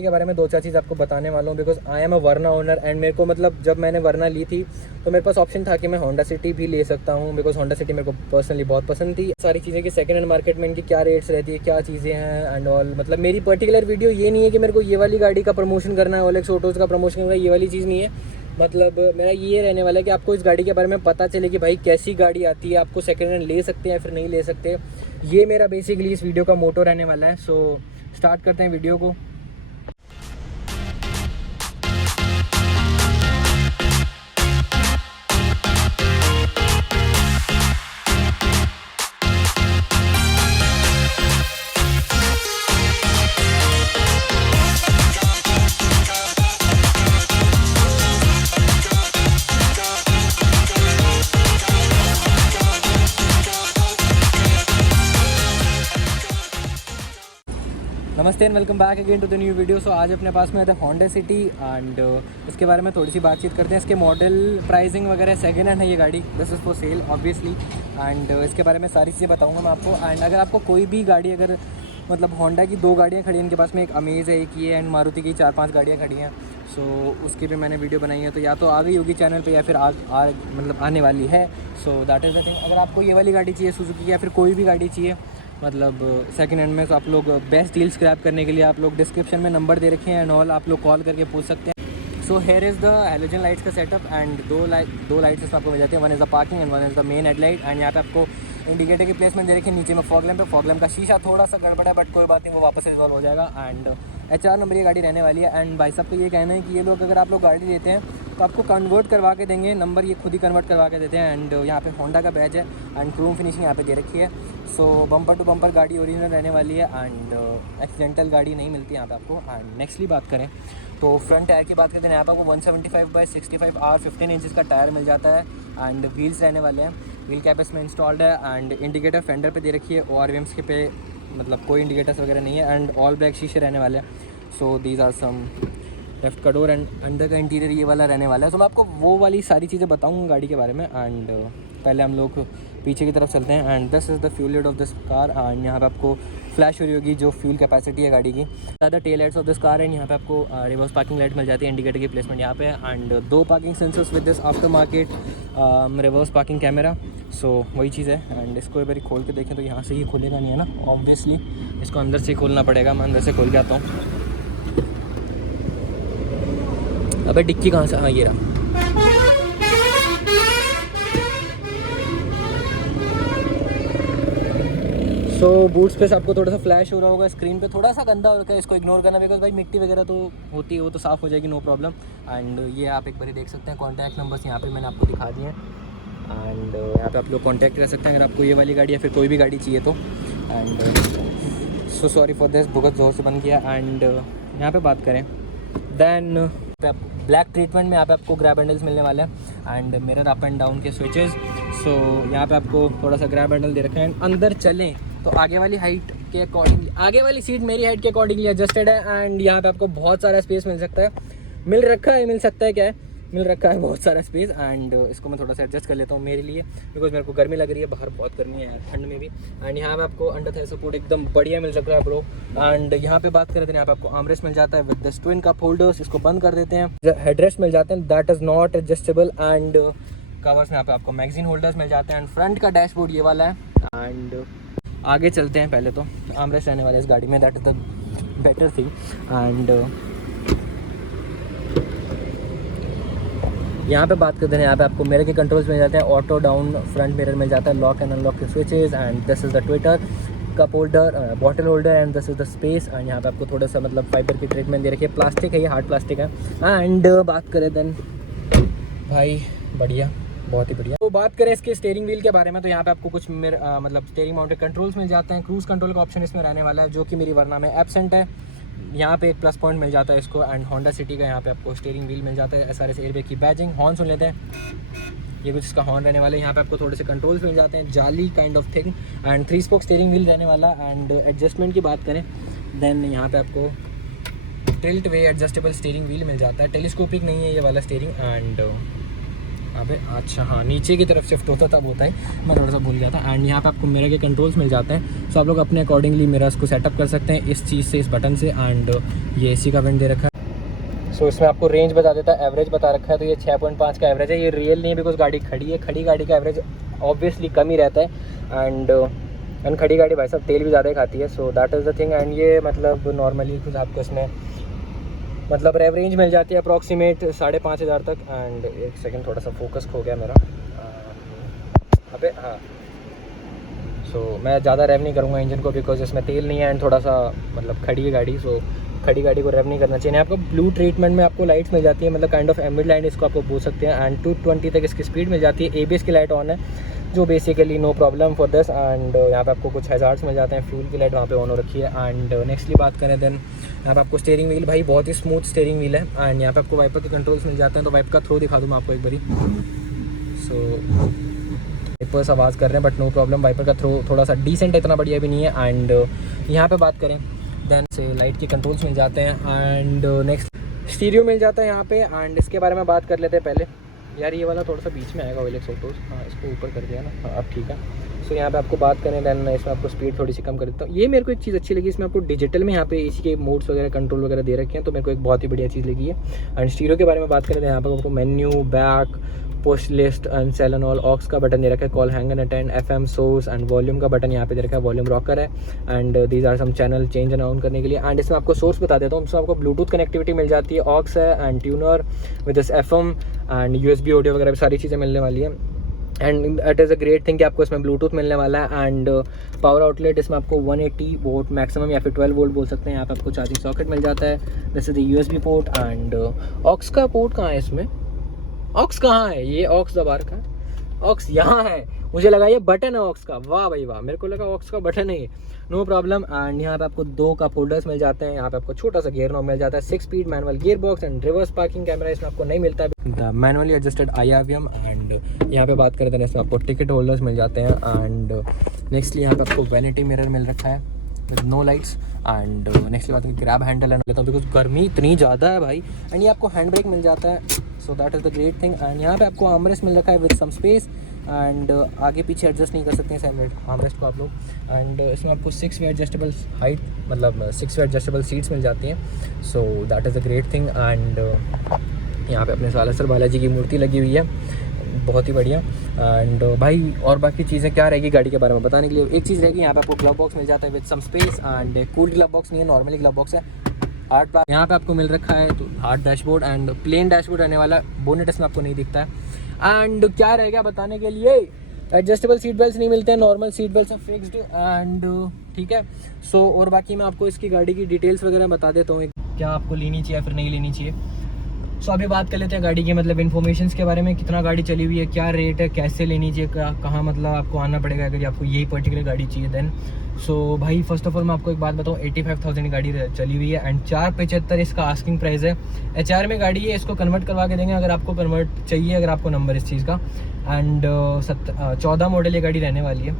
के बारे में 2-4 चीज़ आपको बताने वाला हूँ because I am a Verna owner and मेरे को मतलब जब मैंने वर्ना ली थी तो मेरे पास ऑप्शन था कि मैं होंडा सिटी भी ले सकता हूँ बिकॉज होंडा सिटी मेरे को पर्सनली बहुत पसंद थी। सारी चीज़ें कि सेकंड हैंड मार्केट में इनकी क्या रेट्स रहती है, क्या चीज़ें हैं एंड ऑल। मतलब मेरी पर्टिकुलर वीडियो ये नहीं है कि मेरे को ये वाली गाड़ी का प्रमोशन करना है, ओलेक्स ऑटोज़ का प्रमोशन करना है, ये वाली चीज़ नहीं है। मतलब मेरा ये रहने वाला है कि आपको इस गाड़ी के बारे में पता चले कि भाई कैसी गाड़ी आती है, आपको सेकंड हैंड ले सकते हैं या फिर नहीं ले सकते। ये मेरा बेसिकली इस वीडियो का मोटो रहने वाला है। सो स्टार्ट करते हैं वीडियो को। नमस्ते and welcome back again to the new video. So आज अपने पास में है होंडा सिटी एंड इसके बारे में थोड़ी सी बातचीत करते हैं। इसके मॉडल, प्राइसिंग वगैरह, सेकंड हैंड है ये गाड़ी, this is for sale obviously. And इसके बारे में सारी चीज़ें बताऊंगा मैं आपको। एंड अगर आपको कोई भी गाड़ी, अगर मतलब होंडा की 2 गाड़ियाँ खड़ी हैं इनके पास में, एक अमेज़ है, एक ये, एंड मारुति की 4-5 गाड़ियाँ खड़ी हैं। सो उसकी भी मैंने वीडियो बनाई है, तो या तो आ गई होगी चैनल पे या फिर मतलब आने वाली है। So that is the thing. अगर आपको ये वाली गाड़ी चाहिए सुजुकी की या फिर कोई भी गाड़ी चाहिए मतलब सेकंड हैंड में, तो आप लोग बेस्ट डील स्क्रैप करने के लिए आप लोग डिस्क्रिप्शन में नंबर दे रखे हैं एंड ऑल, आप लोग कॉल करके पूछ सकते हैं। So here is the halogen lights का सेटअप एंड दो लाइट्स इसमें आपको मिल जाती है। One is the parking and one is the main headlight. And यहाँ पे आपको इंडिकेटर की प्लेसमेंट दे रखी है। नीचे में फॉग लैम्प का शीशा थोड़ा सा गड़बड़ा है बट कोई बात नहीं, वो वापस रिजॉल्व हो जाएगा। एंड HR नंबर ये गाड़ी रहने वाली है। एंड भाई साहब को ये कहना है कि ये लोग, अगर आप लोग गाड़ी लेते हैं तो आपको कन्वर्ट करवा के देंगे, नंबर ये खुद ही कन्वर्ट करवा के देते हैं। एंड यहाँ पे होंडा का बैज है एंड क्रोम फिनिशिंग यहाँ पे दे रखी है। सो बम्पर टू बम्पर गाड़ी ओरिजिनल रहने वाली है एंड एक्सीडेंटल गाड़ी नहीं मिलती यहाँ पे आपको। एंड नेक्स्टली बात करें तो फ्रंट टायर की बात करते हैं। यहाँ पर आपको 175/65 R 15 इंचज़ का टायर मिल जाता है एंड व्हील्स रहने वाले हैं। व्हील कैप इसमें इंस्टॉल्ड है एंड इंडिकेटर फेंडर पे दे रखी है। ORVMs के पे मतलब कोई इंडिकेटर्स वगैरह नहीं है एंड ऑल ब्लैक शीशे रहने वाले हैं। So these are some. Left का डोर एंड अंदर का इंटीरियर ये वाला रहने वाला है। तो मैं आपको वो वाली सारी चीज़ें बताऊँगा गाड़ी के बारे में। एंड पहले हम लोग पीछे की तरफ चलते हैं। And this is the fuel lid of this car. And यहाँ पे आपको फ्लैश हो रही होगी जो फ्यूल कैपेसिटी है गाड़ी की। ज़्यादा tail lights off this car and यहाँ पे आपको रिवर्स पार्किंग लाइट मिल जाती है, इंडिकेटर की प्लेसमेंट यहाँ पे है। And 2 parking sensors with this aftermarket reverse parking camera. So वही चीज़ है। एंड इसको एक बार खोल के देखें तो यहाँ से ये खुलेगा नहीं है ना, ऑब्वियसली इसको अंदर से खोलना पड़ेगा। मैं अंदर से खोल के आता हूँ। अबे डिक्की कहाँ से, हाँ ये रहा। सो बूट स्पेस आपको थोड़ा सा फ्लैश हो रहा होगा स्क्रीन पे, थोड़ा सा गंदा हो रखा है, इसको इग्नोर करना बिकॉज भाई मिट्टी वगैरह तो होती है, वो तो साफ़ हो जाएगी, नो प्रॉब्लम। एंड ये आप एक बार देख सकते हैं, कॉन्टैक्ट नंबर्स यहाँ पे मैंने आपको दिखा दिए हैं। एंड यहाँ पे आप लोग कॉन्टैक्ट कर सकते हैं अगर आपको ये वाली गाड़ी या फिर कोई भी गाड़ी चाहिए तो। And so sorry for this, बहुत ज़ोर से बंद किया। एंड यहाँ पे बात करें देन ब्लैक ट्रीटमेंट में यहाँ पे आपको ग्रैब हैंडल्स मिलने वाले हैं and mirror up and down के स्विचेस। सो यहाँ पे आपको थोड़ा सा ग्रैब हैंडल दे रखा है। एंड अंदर चलें तो आगे वाली हाइट के अकॉर्डिंगली, आगे वाली सीट मेरी हाइट के अकॉर्डिंगली एडजस्टेड है। एंड यहाँ पे आपको बहुत सारा स्पेस मिल सकता है, मिल सकता है, क्या है, मिल रखा है बहुत सारा स्पेस। एंड इसको मैं थोड़ा सा एडजस्ट कर लेता हूँ मेरे लिए बिकॉज मेरे को गर्मी लग रही है, बाहर बहुत गर्मी है ठंड में भी। एंड यहाँ पे आपको अंडर थाई सपोर्ट एकदम बढ़िया मिल सकता है ब्रो। एंड यहाँ पे बात करें तो यहाँ पे आपको आर्मरेस्ट मिल जाता है with the twin cup holders, इसको बंद कर देते हैं। हेडरेस्ट मिल जाते हैं, that is not adjustable. And covers में यहाँ पे आपको मैगजीन होल्डर्स मिल जाते हैं। एंड फ्रंट का डैशबोर्ड ये वाला है। एंड आगे चलते हैं, पहले तो आर्मरेस्ट रहने वाला है इस गाड़ी में, that is the better thing. And यहाँ पे बात करते हैं, यहाँ पे आपको मिरर के कंट्रोल्स मिल जाते हैं, ऑटो डाउन फ्रंट मिरर मिल जाता है, लॉक एंड अनलॉक के switches. And this is the Twitter cup holder, bottle holder and this is the space. And यहाँ पे आपको थोड़ा सा मतलब फाइबर की ट्रीटमेंट दे रखी है, प्लास्टिक है ये, हार्ड प्लास्टिक है। एंड बात करें देन भाई बढ़िया, बहुत ही बढ़िया। तो बात करें इसके स्टीयरिंग व्हील के बारे में तो यहाँ पे आपको कुछ मतलब स्टीयरिंग माउंटेड कंट्रोल्स मिल जाते हैं। क्रूज़ कंट्रोल का ऑप्शन इसमें रहने वाला है जो कि मेरी वरना में एब्सेंट है, यहाँ पे एक प्लस पॉइंट मिल जाता है इसको। एंड होंडा सिटी का यहाँ पे आपको स्टीयरिंग व्हील मिल जाता है, SRS एयरबैग की बैजिंग। हॉर्न सुन लेते हैं, ये कुछ इसका हॉर्न रहने वाला है। यहाँ पे आपको थोड़े से कंट्रोल्स मिल जाते हैं, जाली kind of thing. And 3 spoke steering wheel रहने वाला। एंड एडजस्टमेंट की बात करें देन यहाँ पे आपको tilt way adjustable steering wheel मिल जाता है, टेलीस्कोपिक नहीं है ये वाला स्टीयरिंग। एंड अबे अच्छा हाँ, नीचे की तरफ शिफ्ट होता तब होता है, मैं थोड़ा सा भूल गया था। एंड यहाँ पे आपको मिरर के कंट्रोल्स मिल जाते हैं, सो आप लोग अपने अकॉर्डिंगली मिरर्स को सेटअप कर सकते हैं इस चीज़ से, इस बटन से। एंड ये एसी का वेंट दे रखा है, सो इसमें आपको रेंज बता देता है, एवरेज बता रखा है, तो ये 6.5 का एवरेज है। ये रियल नहीं है बिकॉज गाड़ी खड़ी है, खड़ी गाड़ी का एवरेज ऑब्वियसली कम ही रहता है। एंड खड़ी गाड़ी भाई साहब तेल भी ज़्यादा ही खाती है, so that is the thing. And ये मतलब नॉर्मली कुछ आपको इसमें मतलब रेव रेंज मिल जाती है अप्रॉक्सीमेट 5,500 तक। एंड एक सेकंड थोड़ा सा फोकस खो गया मेरा, अबे हाँ। सो मैं ज़्यादा रेव नहीं करूँगा इंजन को बिकॉज इसमें तेल नहीं है एंड थोड़ा सा मतलब खड़ी है गाड़ी, सो खड़ी गाड़ी को रेव नहीं करना चाहिए। आपको ब्लू ट्रीटमेंट में आपको लाइट्स मिल जाती है, मतलब काइंड ऑफ एम्बिएंट लाइट इसको आपको बोल सकते हैं। एंड 220 तक इसकी स्पीड मिल जाती है। ABS की लाइट ऑन है जो basically no problem for this. And यहाँ पे आपको कुछ हैजार्ड्स मिल जाते हैं, फ्यूल की लाइट वहाँ पे ऑन हो रखी है। एंड नेक्स्टली बात करें देन यहाँ पे आपको स्टीयरिंग व्हील, भाई बहुत ही स्मूथ स्टीयरिंग व्हील है। एंड यहाँ पे आपको वाइपर के कंट्रोल्स मिल जाते हैं, तो वाइपर का थ्रो दिखा दूँ मैं आपको एक बारी। सो वाइपर्स आवाज़ कर रहे हैं बट नो प्रॉब्लम, वाइपर का थ्रो थोड़ा सा डिसेंट है, इतना बढ़िया भी नहीं है। एंड यहाँ पे बात करें देन से लाइट के कंट्रोल्स मिल जाते हैं। एंड नेक्स्ट स्टीरियो मिल जाता है यहाँ पे। एंड इसके बारे में बात कर लेते हैं पहले। यार ये वाला थोड़ा सा बीच में आएगा OLX ऑटोज, हाँ इसको ऊपर कर दिया ना, हाँ अब ठीक है। सो यहाँ पे आपको बात करें देन इसमें आपको स्पीड थोड़ी सी कम कर देता हूँ। ये मेरे को एक चीज़ अच्छी लगी, इसमें आपको डिजिटल में यहाँ पे इसी के मोड्स वगैरह कंट्रोल वगैरह दे रखे हैं, तो मेरे को एक बहुत ही बढ़िया चीज़ लगी है। एंड स्टीरियो के बारे में बात करें तो यहाँ पर आपको menu, back, push list and sell and all, aux का बटन दे रखा है, call, hang and attend, FM source and volume का बटन यहाँ पे दे रखा है, वॉल्यूम रॉकर है। And these are some channel change and on करने के लिए। एंड इसमें आपको सोर्स बता देता हूँ, इसमें आपको ब्लूटूथ कनेक्टिविटी मिल जाती है, ऑक्स है and tuner with this FM and USB audio वगैरह सारी चीज़ें मिलने वाली है। And it is a great thing कि आपको इसमें ब्लूटूथ मिलने वाला है। एंड पावर आउटलेट इसमें आपको 180 वोल्ट मैक्सिमम या फिर 12 वोल्ट बोल सकते हैं। यहाँ पे आपको चार्जिंग सॉकेट मिल जाता है, this is the USB port. And aux का पोर्ट कहाँ है इसमें, ऑक्स कहाँ है, ये ऑक्स दबार का ऑक्स यहाँ है, मुझे लगा ये बटन है ऑक्स का, वाह भाई वाह, मेरे को लगा ऑक्स का बटन है ये, नो प्रॉब्लम। एंड यहाँ पे आपको 2 कप होल्डर्स मिल जाते हैं, यहाँ पे आपको छोटा सा गियर नॉब मिल जाता है, 6 speed manual gear box and reverse parking camera इसमें आपको नहीं मिलता है, मैनुअली एडजस्टेड IRVM। एंड यहाँ पे बात करते हैं इसमें आपको टिकट होल्डर्स मिल जाते हैं। एंड नेक्स्टली यहाँ पे आपको वैनिटी मिरर मिल रखा है with no lights. And next बात ग्रैब हैंडल लेता हूँ बिकॉज गर्मी इतनी ज़्यादा है भाई। एंड ये आपको हैंड ब्रेक मिल जाता है, so that is the great thing. And यहाँ पे आपको आर्मरेस्ट मिल रखा है विद सम स्पेस। एंड आगे पीछे एडजस्ट नहीं कर सकते हैं सेपरेट आर्मरेस्ट को आप लोग। एंड इसमें आपको 6 वे एडजस्टेबल हाइट, मतलब 6 वे एडजस्टेबल सीट्स मिल जाती हैं, so that is the great thing. And यहाँ पे अपने सालासर बालाजी की मूर्ति लगी हुई है, बहुत ही बढ़िया। एंड भाई और बाकी चीज़ें क्या रहेगी गाड़ी के बारे में बताने के लिए, एक चीज़ रहेगी यहाँ पे आपको ग्लव बॉक्स मिल जाता है with some space. And cool glove box नहीं है, नॉर्मली ग्लव बॉक्स है। हार्ड यहाँ पे आपको मिल रखा है तो hard dashboard and plain dashboard रहने वाला, बोनेट इसमें आपको नहीं दिखता है। एंड क्या रहेगा बताने के लिए, एडजस्टेबल सीट बेल्ट नहीं मिलते हैं, नॉर्मल सीट बेल्ट हैं फिक्स्ड। एंड ठीक है, सो और बाकी मैं आपको इसकी गाड़ी की डिटेल्स वगैरह बता देता हूँ, क्या आपको लेनी चाहिए या फिर नहीं लेनी चाहिए। सो अभी बात कर लेते हैं गाड़ी की मतलब इन्फॉर्मेशंस के बारे में, कितना गाड़ी चली हुई है, क्या रेट है, कैसे लेनी चाहिए, कहाँ मतलब आपको आना पड़ेगा अगर आपको यही पर्टिकुलर गाड़ी चाहिए देन। सो भाई फर्स्ट ऑफ ऑल मैं आपको एक बात बताऊँ, 85,000 गाड़ी चली हुई है एंड 475 इसका आस्किंग प्राइस है। HR में गाड़ी है, इसको कन्वर्ट करवा के देंगे अगर आपको कन्वर्ट चाहिए, अगर आपको नंबर इस चीज़ का। एंड 14 मॉडल ये गाड़ी रहने वाली है।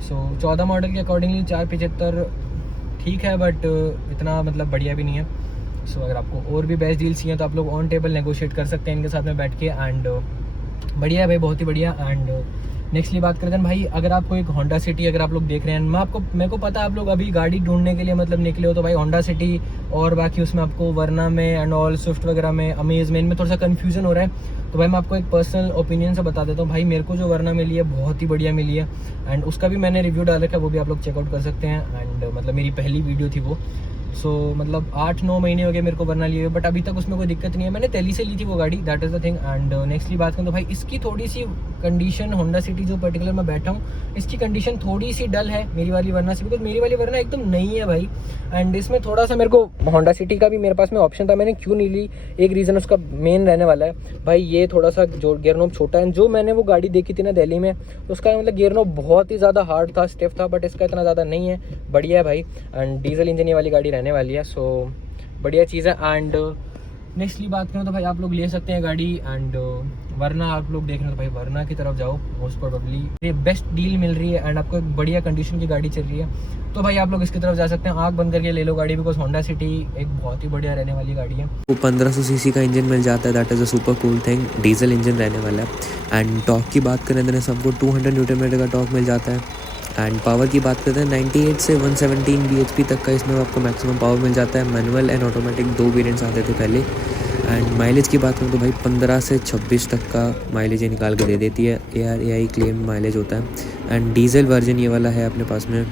सो 14 मॉडल के अकॉर्डिंगली 475 ठीक है बट इतना मतलब बढ़िया भी नहीं है। सो अगर आपको और भी बेस्ट डील्स चाहिए तो आप लोग ऑन टेबल नेगोशिएट कर सकते हैं इनके साथ में बैठ के। एंड बढ़िया है भाई, बहुत ही बढ़िया। एंड नेक्स्टली बात करते हैं भाई, अगर आपको एक होंडा सिटी अगर आप लोग देख रहे हैं, मेरे को पता है आप लोग अभी गाड़ी ढूंढने के लिए मतलब निकले हो, तो भाई होंडा सिटी और बाकी उसमें आपको वरना में एंड ऑल स्विफ्ट वगैरह में, अमेज में, इनमें थोड़ा सा कन्फ्यूजन हो रहा है। तो भाई मैं आपको एक पर्सनल ओपिनियन से बता देता हूँ भाई, मेरे को जो वरना मिली है बहुत ही बढ़िया मिली है। एंड उसका भी मैंने रिव्यू डाल रखा है, वो भी आप लोग चेकआउट कर सकते हैं। एंड मतलब मेरी पहली वीडियो थी वो। सो मतलब 8-9 महीने हो गए मेरे को वरना लिए हुए, बट अभी तक उसमें कोई दिक्कत नहीं है, मैंने दिल्ली से ली थी वो गाड़ी, that is the thing. And nextly बात करें तो भाई इसकी थोड़ी सी कंडीशन, होंडा सिटी जो पर्टिकुलर मैं बैठा हूँ, इसकी कंडीशन थोड़ी सी डल है मेरी वाली वरना से, बिकॉज मेरी वाली वरना एकदम नहीं है भाई। एंड इसमें थोड़ा सा मेरे को होंडा सिटी का भी मेरे पास में ऑप्शन था, मैंने क्यों नहीं ली, एक रीज़न उसका मेन रहने वाला है भाई, ये थोड़ा सा जो गियर नॉब छोटा है। जो मैंने वो गाड़ी देखी थी ना दिल्ली में, तो उसका मतलब गियर नॉब बहुत ही ज़्यादा हार्ड था, स्टिफ था, बट इसका इतना ज़्यादा नहीं है, बढ़िया है भाई। एंड डीजल इंजन ये वाली गाड़ी रहने वाली है, सो बढ़िया चीज़ है। एंड नेक्स्टली बात करें तो भाई आप लोग ले सकते हैं गाड़ी, एंड वरना आप लोग देख रहे हो तो भाई वरना की तरफ जाओ, मोस्ट प्रोबेबली ये बेस्ट डील मिल रही है एंड आपको एक बढ़िया कंडीशन की गाड़ी चल रही है, तो भाई आप लोग इसकी तरफ जा सकते हैं। आँख बंद करके ले लो गाड़ी, बिकॉज होंडा सिटी एक बहुत ही बढ़िया रहने वाली गाड़ी है। वो 1500 सीसी का इंजन मिल जाता है, that is a super cool thing. Diesel engine रहने वाला है। एंड टॉर्क की बात करें तो सबको 200 न्यूटन मीटर का टॉर्क मिल जाता है। एंड पावर की बात करते हैं 98 से 117 bhp तक का इसमें आपको मैक्सिमम पावर मिल जाता है। मैनुअल एंड ऑटोमेटिक 2 वेरिएंट्स आते थे पहले। एंड माइलेज की बात करूँ तो भाई 15 से 26 तक का माइलेज ये निकाल के दे देती है। ARAI क्लेम माइलेज होता है। एंड डीजल वर्जन ये वाला है अपने पास में।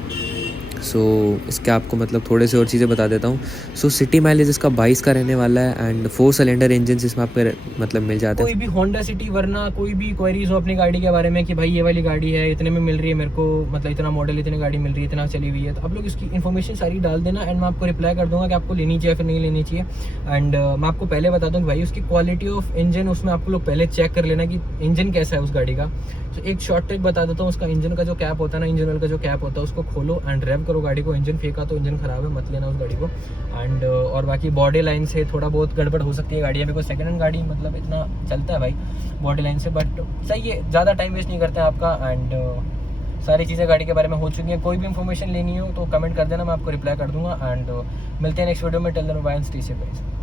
सो इसके आपको मतलब थोड़े से और चीज़ें बता देता हूँ। सो सिटी माइलेज इसका 22 का रहने वाला है। एंड 4 सिलेंडर इंजन इसमें आपको मतलब मिल जाता है। कोई भी होंडा सिटी, वरना कोई भी क्वेरीज हो अपनी गाड़ी के बारे में कि भाई ये वाली गाड़ी है इतने में मिल रही है मेरे को, मतलब इतना मॉडल इतनी गाड़ी मिल रही है, इतना चली हुई है, तो आप लोग इसकी इन्फॉर्मेशन सारी डाल देना एंड मैं आपको रिप्लाई कर दूंगा कि आपको लेनी चाहिए फिर नहीं लेनी चाहिए। एंड मैं आपको पहले बता दूँ कि भाई उसकी क्वालिटी ऑफ इंजन उसमें आपको लोग पहले चेक कर लेना कि इंजन कैसा है उस गाड़ी का। तो एक शॉर्ट ट्रिक बता देता हूँ, उसका इंजन का जो कैप होता है ना, इंजन ऑयल का जो कैप होता है उसको खोलो एंड रेव करो गाड़ी को। इंजन फेंका तो इंजन खराब है, मत लेना उस गाड़ी को। एंड और बाकी बॉडी लाइन से थोड़ा बहुत गड़बड़ हो सकती है गाड़ी है, बिकॉज सेकंड हैंड गाड़ी मतलब इतना चलता है भाई बॉडी लाइन से, बट सही है, ज़्यादा टाइम वेस्ट नहीं करते हैं आपका। एंड सारी चीज़ें गाड़ी के बारे में हो चुकी हैं। कोई भी इन्फॉर्मेशन लेनी हो तो कमेंट कर देना, मैं आपको रिप्लाई कर दूंगा। एंड मिलते हैं नेक्स्ट वीडियो में। Till then bye and stay safe guys.